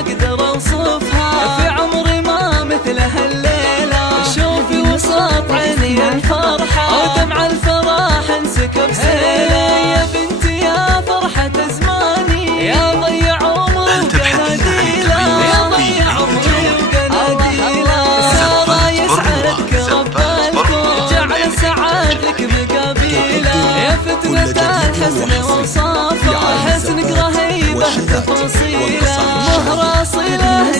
أقدر أوصفها، في عمري ما مثلها الليلة. شوفي وسط عيني الفرحة ودمع الفرح انسكب سيلة. يا بنتي يا فرحة زماني، يا ضيع عمري وقناديله، يا ضيع عمري وقناديله. سارة يسعدك رب الكون، جعل سعادتك مقابيله. يا فتنة الحسن وصافه، حسنك رهيبه تفاصيله. مهر أصيله